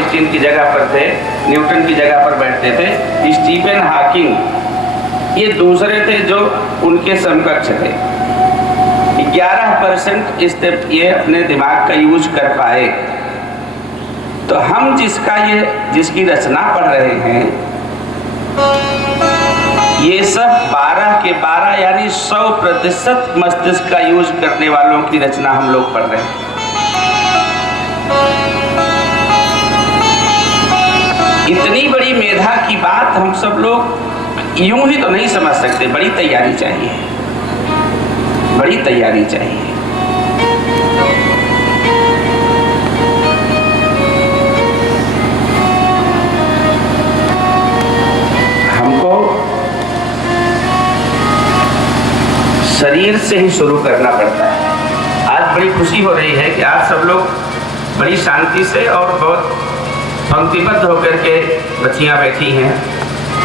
Einstein की जगह पर थे, न्यूटन की जगह पर बैठते थे। स्टीफन हॉकिंग ये दूसरे थे जो उनके समकक्ष थे। 11% ये अपने दिमाग का यूज कर पाए। तो हम जिसकी रचना पढ़ रहे हैं, ये सब 12 के 12 यानी 100% मस्तिष्क का यूज करने वालों की रचना हम लोग पढ़ रहे हैं। इतनी बड़ी मेधा की बात हम सब लोग यूं ही तो नहीं समझ सकते, बड़ी तैयारी चाहिए, बड़ी तैयारी चाहिए। हमको शरीर से ही शुरू करना पड़ता है। आज बड़ी खुशी हो रही है कि आज सब लोग बड़ी शांति से और बहुत पंक्तिबद्ध होकर के बच्चियां बैठी हैं।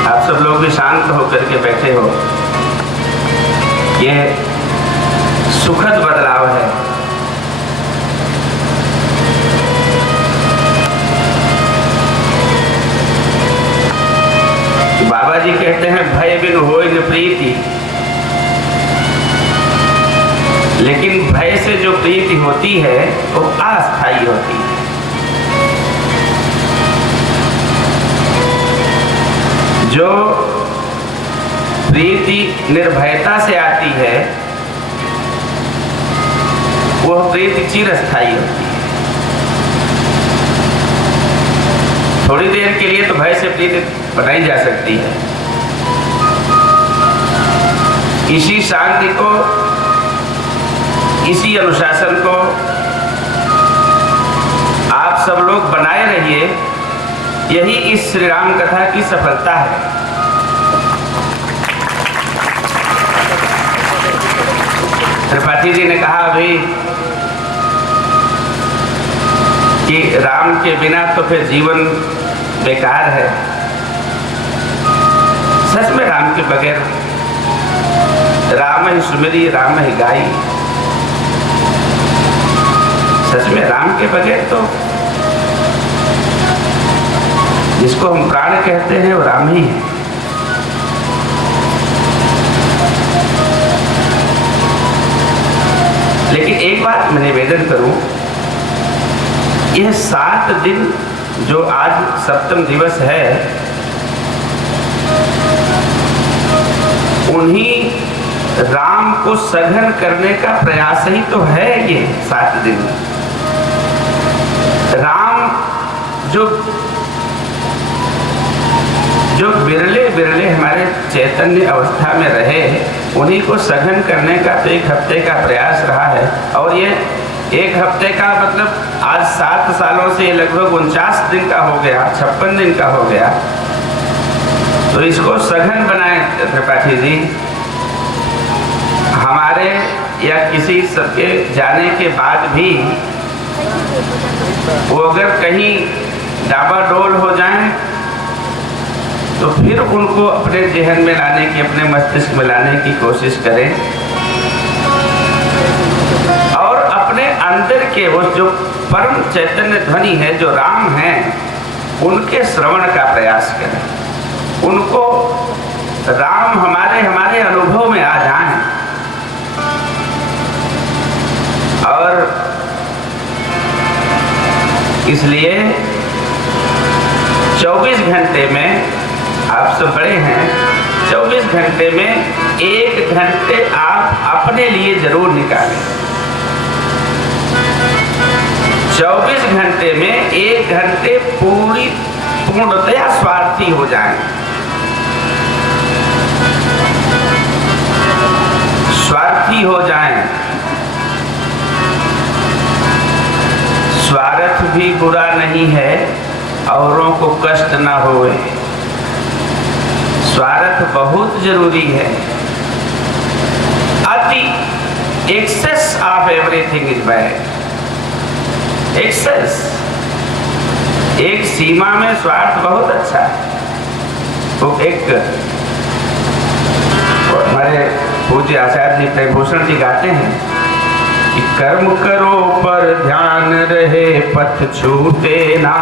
आप सब लोग भी शांत होकर के बैठे हो। ये सुखद बदलाव है। बाबा जी कहते हैं भय बिन होय न प्रीति, लेकिन भय से जो प्रीति होती है वो अस्थायी होती है। जो प्रीति निर्भयता से आती है वह प्रीति चिरस्थायी होती है। थोड़ी देर के लिए तो भय से प्रीति बनाई जा सकती है। इसी शांति को, इसी अनुशासन को आप सब लोग बनाए रहिए। यही इस श्री राम कथा की सफलता है। त्रिपाठी जी ने कहा अभी कि राम के बिना तो फिर जीवन बेकार है। सच में राम के बगैर, राम ही सुमिरी राम ही गाई, सच में राम के बगैर तो जिसको हम प्राण कहते हैं वो राम ही है। लेकिन एक बात मैं निवेदन करूं, यह 7 दिन जो आज सप्तम दिवस है, उन्हीं राम को सघन करने का प्रयास ही तो है। ये 7 दिन राम जो बिरले हमारे चैतन्य अवस्था में रहे, उन्हीं को सघन करने का तो 1 हफ्ते का प्रयास रहा है। और ये 1 हफ्ते का मतलब आज 7 सालों से लगभग 49 दिन का हो गया, 56 दिन का हो गया। तो इसको सघन बनाए त्रिपाठी जी। हमारे या किसी सबके जाने के बाद भी वो अगर कहीं डाबाडोल हो जाएं तो फिर उनको अपने जहन में लाने की, अपने मस्तिष्क में लाने की कोशिश करें और अपने अंदर के वो जो परम चैतन्य ध्वनि है, जो राम हैं, उनके श्रवण का प्रयास करें। उनको राम हमारे अनुभव में आ जाएं और इसलिए 24 घंटे में, आप सब बड़े हैं, 24 घंटे में 1 घंटे आप अपने लिए जरूर निकालें। 24 घंटे में 1 घंटे पूर्णतया स्वार्थी हो जाएं। स्वार्थी हो जाएं। स्वार्थ भी बुरा नहीं है, औरों को कष्ट ना होए। स्वार्थ बहुत जरूरी है। अति excess of everything is bad. Excess, एक सीमा में स्वार्थ बहुत अच्छा है। वो एक हमारे पूज्य आचार्य जी प्रेमभूषण जी गाते हैं कि कर्म करो पर ध्यान रहे पथ छूटे ना।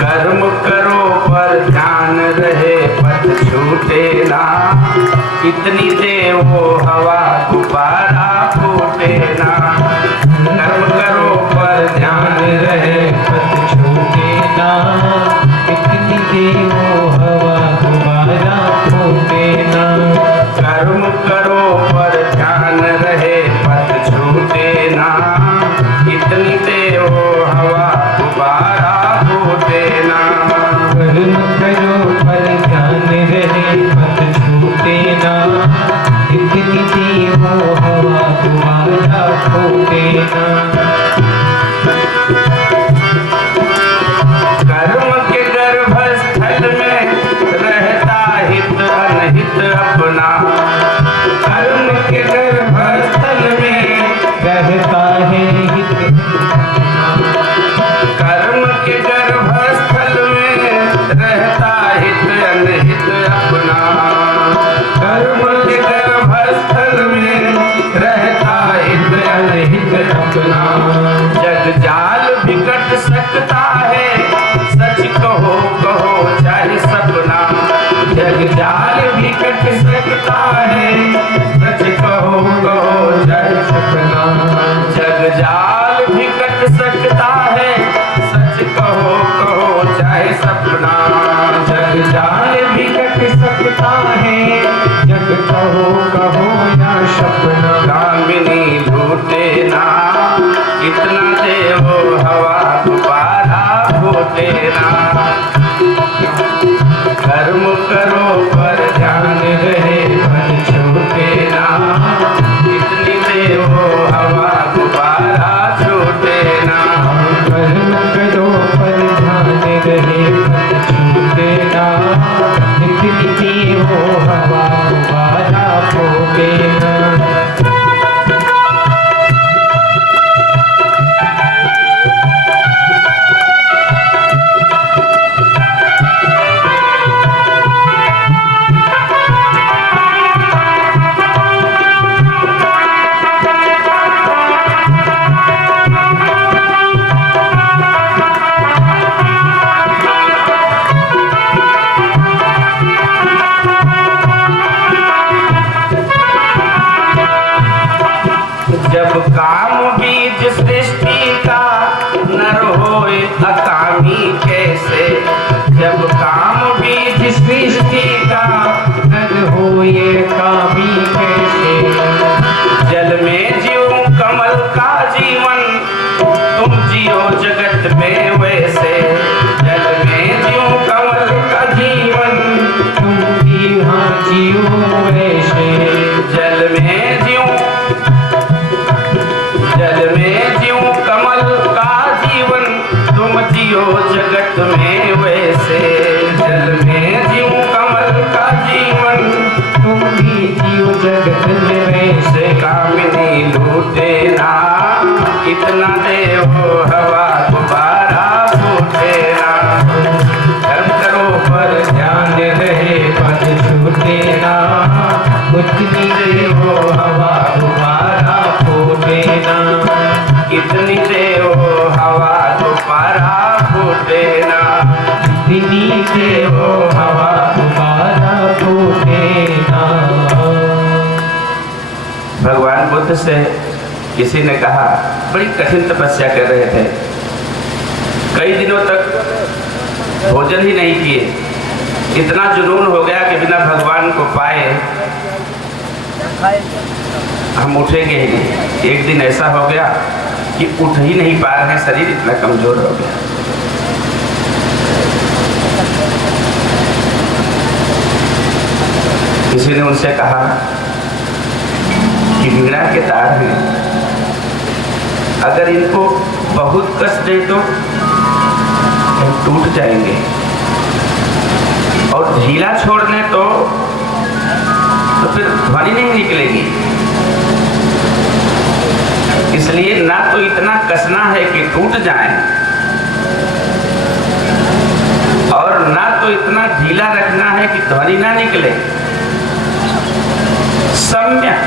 कर्म करो पर ध्यान रहे पथ छूटे ना। इतनी दे वो हवा गुब्बारा फूटे ना। कर्म करो पर ध्यान रहे पथ छूटे ना। इतनी दे वो हवा गुब्बारा फूटे ना। कर्म करो पर ध्यान रहे पथ छूटे ना। इतनी दे वो हवा गुब्बारा फूटे ना। कर्म करो पर ध्यान रहे पथ छूटे ना। इतनी दे वो हवा गुब्बारा फूटे ना। कर्म के गर्भस्थल में रहता हित अनहित अपना। कर्म के गर्भस्थल में रहता है हित। कर्म के गर्भस्थल में रहता हित अनहित अपना। कर्म के गर्भस्थल में रहता हित अनहित अपना। जग जाल भी कट सकता है सच कहो कहो चाहे सपना। जग जाल भी कट सकता है सच कहो कहो चाहे सपना। जग जाल भी कट सकता है सच कहो कहो चाहे सपना। जग जाल भी कट सकता है जग कहो कहो या सपना। कामिनी लूटे ना। इतना दे वो हवा गुब्बारा फूटे ना। कर्म करो पर ध्यान रहे पथ छूटे ना। इतनी दे वो हवा गुब्बारा छूटे ना। कर्म करो पर ध्यान रहे पथ छूटे ना। इतनी दे वो हवा गुब्बारा फूटे ना। जब काम बीज सृष्टि का नर होए अकामी कैसे। जब काम बीज सृष्टि का नर हो ये कामी कैसे। जल में जीव कमल का जीवन तुम जियो जगत में वैसे। जल में जीव कमल का जीवन तुम यहाँ जियो वैसे। जल में जीव कमल का जीवन तुम जियो जगत में वैसे। जल में जीव कमल का जीवन तुम भी जियो जगत में वैसे। कामिनी लूटे ना। इतना दे वो हवा गुब्बारा फूटे ना। कर्म करो पर ध्यान रहे पथ छूटे ना। उतनी दे वो हवा गुब्बारा फूटे ना। इतनी दे वो हवा गुब्बारा फूटे ना। इतनी दे वो हवा गुब्बारा फूटे ना। भगवान बुद्ध से किसी ने कहा, बड़ी कठिन तपस्या कर रहे थे, कई दिनों तक भोजन ही नहीं किए। इतना जुनून हो गया कि बिना भगवान को पाए हम उठेंगे ही नहीं। एक दिन ऐसा हो गया कि उठ ही नहीं पा रहे हैं, शरीर इतना कमजोर हो गया। किसी ने उनसे कहा कि वीणा के तार हैं, अगर इनको बहुत कस दे तो हम टूट जाएंगे, और ढीला छोड़ दें तो फिर ध्वनि नहीं निकलेगी। इसलिए ना तो इतना कसना है कि टूट जाए, और ना तो इतना ढीला रखना है कि ध्वनि ना निकले। सम्यक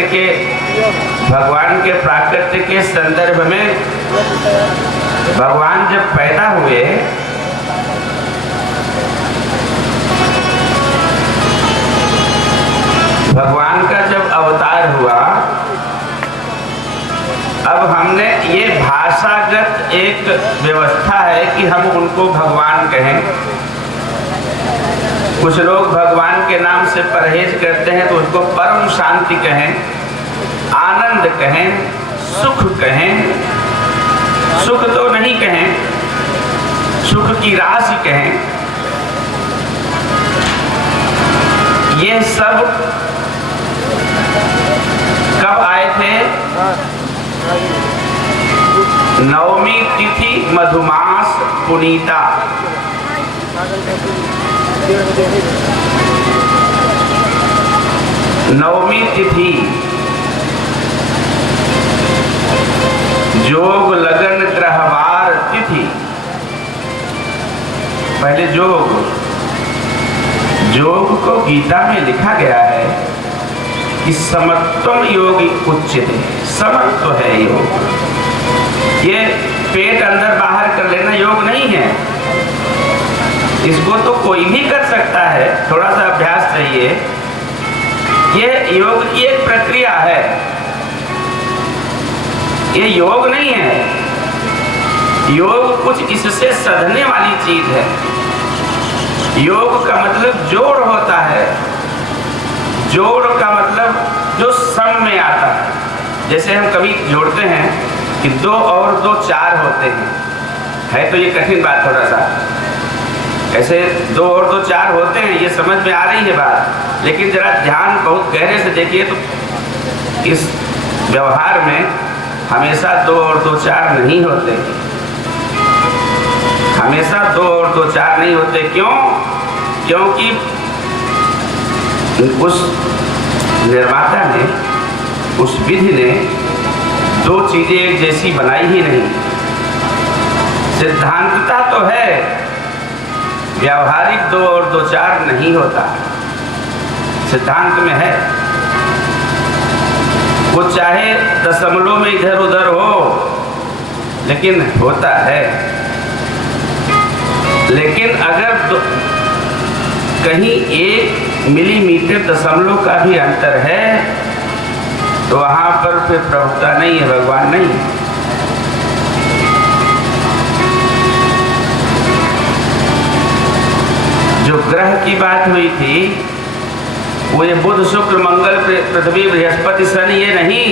प्राकृत्य के भगवान के प्राकृत्य के संदर्भ में भगवान जब पैदा हुए भगवान का जब अवतार हुआ, अब हमने ये भाषागत एक व्यवस्था है कि हम उनको भगवान कहें। कुछ लोग भगवान के नाम से परहेज करते हैं तो उसको परम शांति कहें, आनंद कहें, सुख कहें। सुख तो नहीं कहें, सुख की राशि कहें। ये सब कब आए थे? नवमी तिथि मधुमास पुनीता। नवमी तिथि जोग लगन ग्रहवार तिथि। पहले योग को गीता में लिखा गया है कि समत्वम योग उच्यते। समत्व है योग। ये पेट अंदर बाहर कर लेना योग नहीं है। इसको तो कोई भी कर सकता है, थोड़ा सा अभ्यास चाहिए। ये योग की एक प्रक्रिया है, ये योग नहीं है। योग कुछ इससे सधने वाली चीज है। योग का मतलब जोड़ होता है। जोड़ का मतलब जो सम में आता है। जैसे हम कभी जोड़ते हैं कि 2 और 2 4 होते हैं, है तो ये कठिन बात थोड़ा सा। ऐसे 2 और 2 4 होते हैं, ये समझ में आ रही है बात। लेकिन जरा ध्यान बहुत गहरे से देखिए तो इस व्यवहार में हमेशा 2 और 2 4 नहीं होते। हमेशा 2 और 2 4 नहीं होते। क्यों? क्योंकि उस निर्माता ने, उस विधि ने 2 चीजें एक जैसी बनाई ही नहीं। सिद्धांतता तो है, व्यावहारिक 2 और 2 4 नहीं होता। सिद्धांत में है। वो चाहे दशमलव में इधर उधर हो, लेकिन होता है। लेकिन अगर कहीं 1 मिलीमीटर दशमलव का भी अंतर है तो वहां पर फिर प्रभुता नहीं है, भगवान नहीं है। जो ग्रह की बात हुई थी वो ये बुध शुक्र मंगल पृथ्वी बृहस्पति शनि ये नहीं,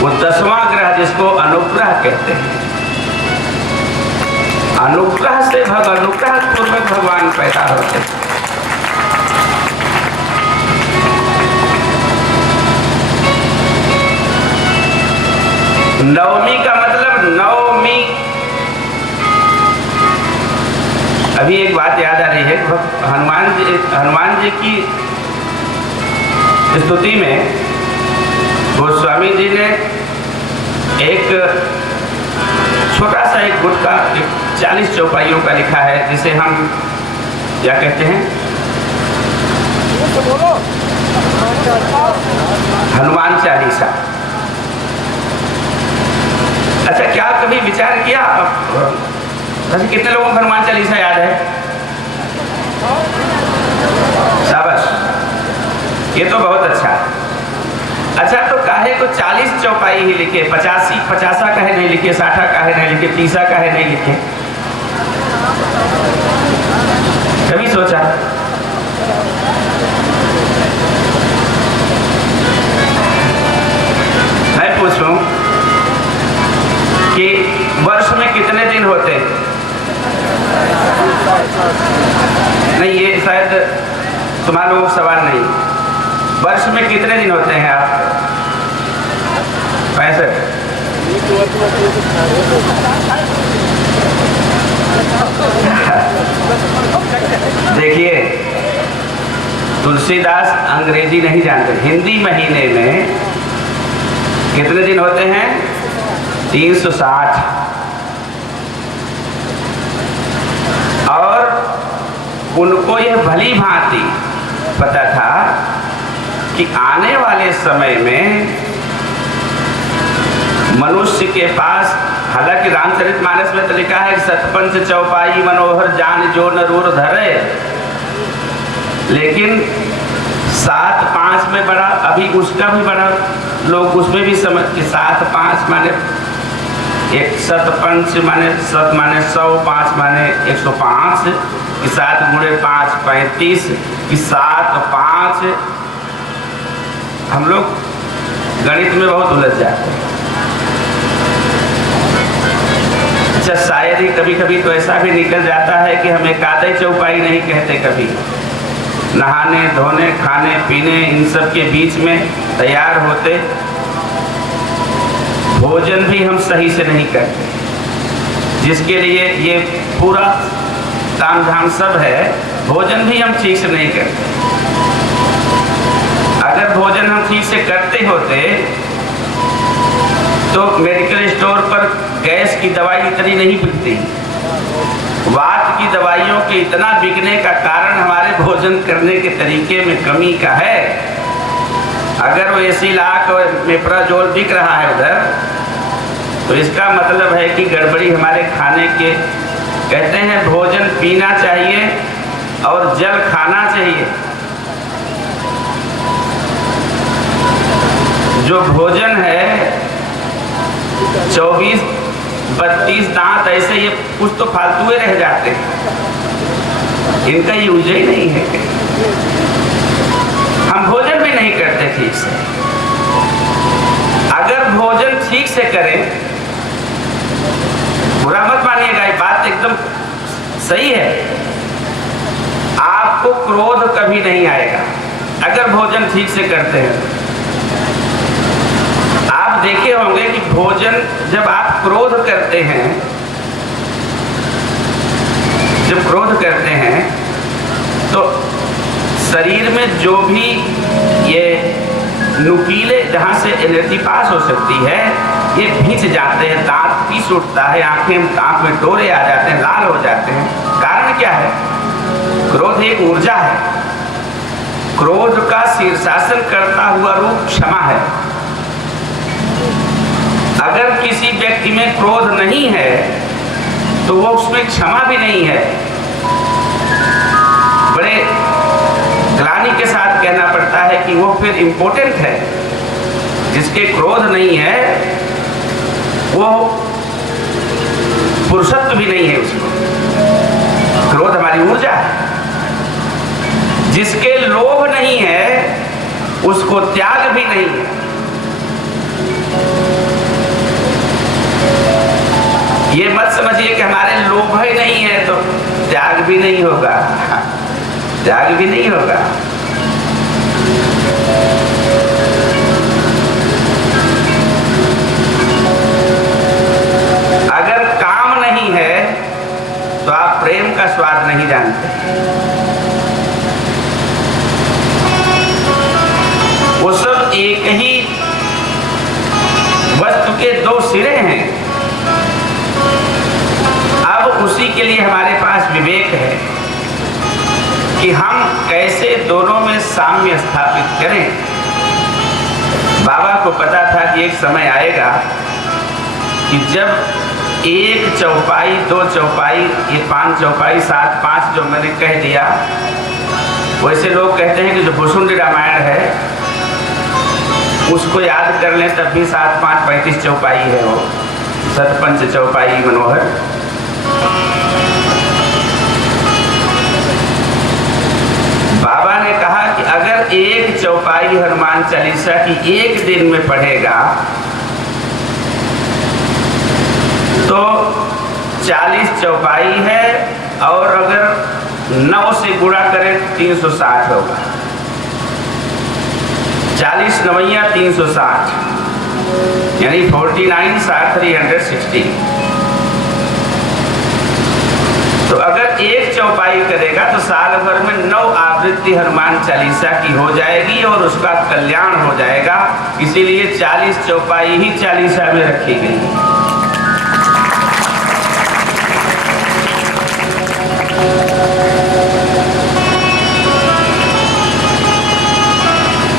वो 10वां ग्रह जिसको अनुग्रह कहते हैं। अनुग्रह से अनुग्रह पूर्वक भगवान पैदा होते हैं। नवमी का मतलब नवमी। अभी एक बात याद आ रही है, हनुमान जी की स्तुति में गोस्वामी जी ने एक छोटा सा एक गुट का 40 चौपाइयों का लिखा है, जिसे हम क्या कहते हैं? हनुमान चालीसा। अच्छा, क्या कभी विचार किया वैसे कितने लोगों को हनुमान चालीसा याद है? शाबाश, ये तो बहुत अच्छा। अच्छा, तो काहे को 40 चौपाई ही लिखे? 50 काहे नहीं लिखे? 60 काहे नहीं लिखे? 30 काहे नहीं लिखे? कभी सोचा? मैं पूछूं कि वर्ष में कितने दिन होते हैं? नहीं, ये शायद तुम्हारे लोगों को सवाल नहीं। वर्ष में कितने दिन होते हैं आप? 65। देखिए, तुलसीदास अंग्रेजी नहीं जानते। हिंदी महीने में कितने दिन होते हैं? 360। और उनको यह भली भांति पता था कि आने वाले समय में मनुष्य के पास, हालांकि रामचरितमानस में तो लिखा है कि सतपंच चौपाई मनोहर जान जो नरूर धरे, लेकिन 7-5 में बड़ा, अभी उसका भी बड़ा लोग उसमें भी समझ कि 7-5 माने एक सतपंच माने 7 माने 100, 5 माने 105, कि 7 गुणे 5 35, कि 7-5। हम लोग गणित में बहुत उलझ जाते हैं। अच्छा, शायद ही कभी कभी तो ऐसा भी निकल जाता है कि हम एकादे चौपाई नहीं कहते कभी। नहाने धोने खाने पीने इन सब के बीच में तैयार होते भोजन भी हम सही से नहीं करते, जिसके लिए ये पूरा तामझाम सब है। भोजन भी हम ठीक से नहीं करते। अगर भोजन हम ठीक से करते होते तो मेडिकल स्टोर पर गैस की दवाई इतनी नहीं बिकती। वात की दवाइयों के इतना बिकने का कारण हमारे भोजन करने के तरीके में कमी का है। अगर वो एसिलाक और मेप्राजोल बिक रहा है उधर, तो इसका मतलब है कि गड़बड़ी हमारे खाने के। कहते हैं भोजन पीना चाहिए और जल खाना चाहिए। जो भोजन है 24-32 दांत ऐसे ये कुछ तो फालतू रह जाते हैं, इनका यूज ही नहीं है। हम भोजन भी नहीं करते ठीक से। अगर भोजन ठीक से करें, बुरा मत मानिएगा, ये बात एकदम सही है, आपको क्रोध कभी नहीं आएगा अगर भोजन ठीक से करते हैं। आप देखे होंगे कि भोजन जब आप क्रोध करते हैं, जब क्रोध करते हैं तो शरीर में जो भी ये नुकीले जहाँ से एनर्जी पास हो सकती है ये भींच जाते हैं, दांत पीस उठता है, आंख में डोरे आ जाते हैं, लाल हो जाते हैं। कारण क्या है? क्रोध एक ऊर्जा है। क्रोध का शीर्षासन करता हुआ रूप क्षमा है। अगर किसी व्यक्ति में क्रोध नहीं है तो वो उसमें क्षमा भी नहीं है। बड़े ग्लानि के साथ कहना पड़ता है कि वो फिर इम्पोर्टेंट है। जिसके क्रोध नहीं है वो पुरुषत्व भी नहीं है उसको। क्रोध हमारी ऊर्जा है। जिसके लोभ नहीं है उसको त्याग भी नहीं है। ये मत समझिए कि हमारे लोभ ही नहीं है तो त्याग भी नहीं होगा, त्याग भी नहीं होगा। अगर काम नहीं है तो आप प्रेम का स्वाद नहीं जानते। वो सब एक ही वस्तु के दो सिरे हैं। अब उसी के लिए हमारे पास विवेक है कि हम कैसे दोनों में साम्य स्थापित करें। बाबा को पता था कि एक समय आएगा कि जब 1 चौपाई 2 चौपाई ये 5 चौपाई 7-5 जो मैंने कह दिया, वैसे लोग कहते हैं कि जो भुसुंडी रामायण है उसको याद कर लें तब भी 7-5 35 चौपाई है। वो सतपंच चौपाई मनोहर। बाबा ने कहा कि अगर 1 चौपाई हनुमान चालीसा की 1 दिन में पढ़ेगा तो 40 चौपाई है, और अगर 9 से गुणा करें 360 होगा। 40 नवैया 360 यानी 49 360। तो अगर 1 चौपाई करेगा तो साल भर में 9 आवृत्ति हनुमान चालीसा की हो जाएगी और उसका कल्याण हो जाएगा। इसीलिए 40 चौपाई ही चालीसा में रखी गई।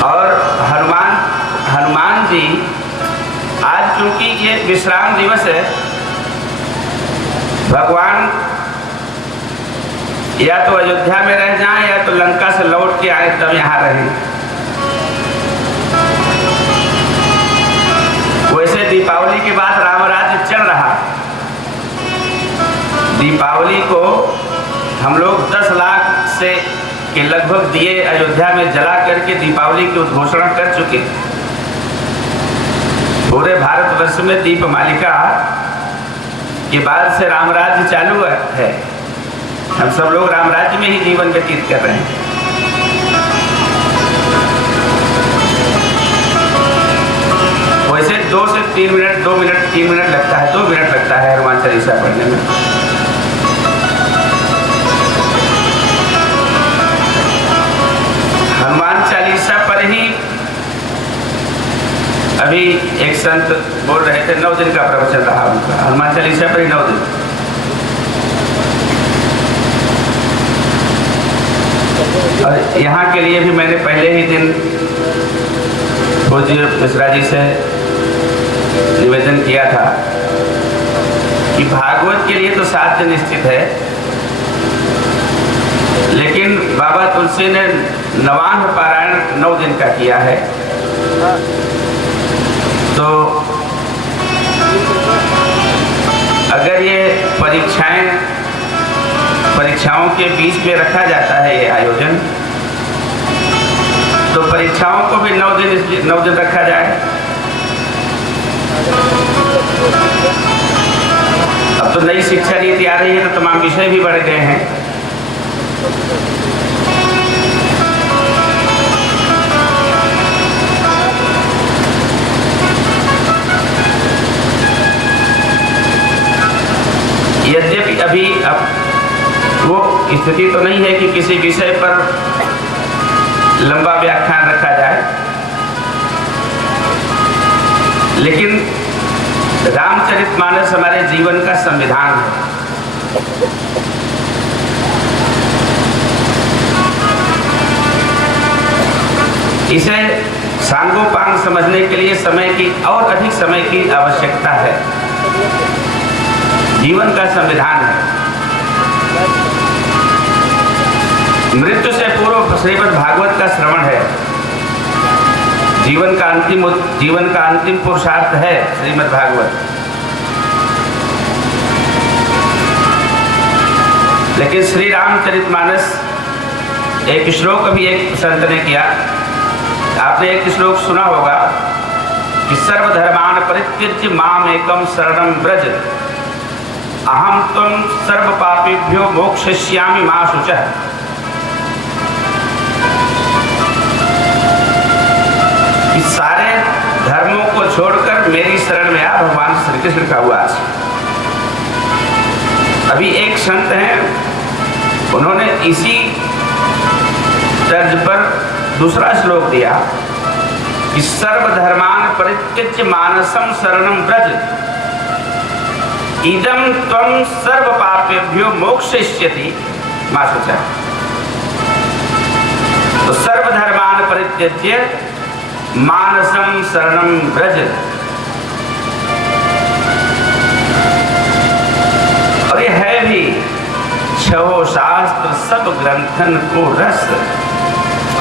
और विश्राम दिवस है, भगवान या तो अयोध्या में रह जाएं या तो लंका से लौट के आए तब यहाँ रहें। वैसे दीपावली के बाद राम राज्य चल रहा। दीपावली को हम लोग 10 लाख से के लगभग दिए अयोध्या में जला करके दीपावली की उद्घोषणा कर चुके। पूरे भारतवर्ष में दीप मालिका के बाद से राम राज्य चालू है। हम सब लोग राम राज्य में ही जीवन व्यतीत कर रहे हैं। वैसे 2 से 3 मिनट, 2 मिनट 3 मिनट लगता है, 2 मिनट लगता है हनुमान चालीसा पढ़ने में। हनुमान चालीसा पर ही अभी एक संत बोल रहे थे 9 दिन का प्रवचन रहा उनका, हनुमान चालीसा पर ही 9 दिन। और यहाँ के लिए भी मैंने पहले ही दिन पूज्य मिश्रा जी से निवेदन किया था कि भागवत के लिए तो 7 दिन निश्चित है, लेकिन बाबा तुलसी ने नवाह पारायण 9 दिन का किया है। तो अगर ये परीक्षाओं के बीच में रखा जाता है ये आयोजन, तो परीक्षाओं को भी 9 दिन रखा जाए। अब तो नई शिक्षा नीति आ रही है तो तमाम विषय भी बढ़ गए हैं। यद्यपि अभी अब वो स्थिति तो नहीं है कि किसी विषय पर लंबा व्याख्यान रखा जाए, लेकिन रामचरितमानस हमारे जीवन का संविधान है। इसे सांगोपांग समझने के लिए समय की और अधिक समय की आवश्यकता है। जीवन का संविधान है। मृत्यु से पूर्व श्रीमद् भागवत का श्रवण है। जीवन का अंतिम पुरुषार्थ है श्रीमद् भागवत। लेकिन श्री रामचरितमानस, एक श्लोक अभी एक संत ने किया, आपने एक श्लोक सुना होगा कि सर्वधर्मान परित्यज्य माम एकम शरणं व्रज अहम त्वं सर्व पापेभ्यो मोक्षयिष्यामि मा शुचः। इस सारे धर्मों को छोड़कर मेरी शरण में आ, भगवान श्री कृष्ण का हुआ। अभी एक संत हैं, उन्होंने इसी तर्ज पर दूसरा श्लोक दिया कि सर्वधर्मान परित्यज्य मानसम शरणं व्रज इदं त्वं सर्व पापेभ्यो मोक्षयिष्यति मा शुचः। तो सर्वधर्मान परित्यज्य मानसम शरणं व्रज। और ये है भी 6 शास्त्र सब ग्रंथन को रस।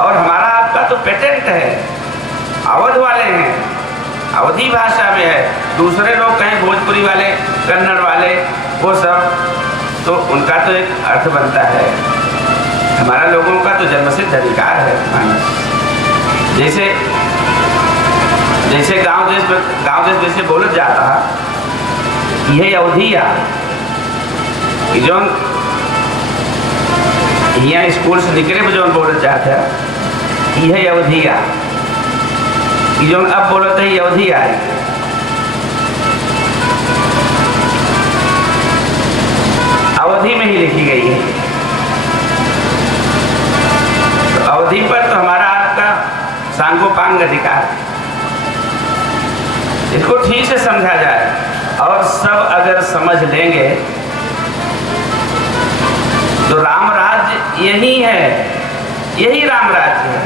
और हमारा आपका तो पेटेंट है, अवध वाले हैं, अवधी भाषा में है। दूसरे लोग कहें भोजपुरी वाले, कन्नड़ वाले, वो सब तो उनका तो एक अर्थ बनता है। हमारा लोगों का तो जन्मसिद्ध अधिकार है मानस। जैसे गांव देश जैसे बोला जाता है, यह अवधिया जो यहाँ स्कूल से निकले जो बोलना चाहते हैं, यह अवधिया जो अब बोलते हैं अवधि आई। अवधि में ही लिखी गई है। तो अवधि पर तो हमारा आपका सांगोपांग अधिकार है। इसको ठीक से समझा जाए और सब अगर समझ लेंगे तो राम राज्य यही है, यही राम राज्य है।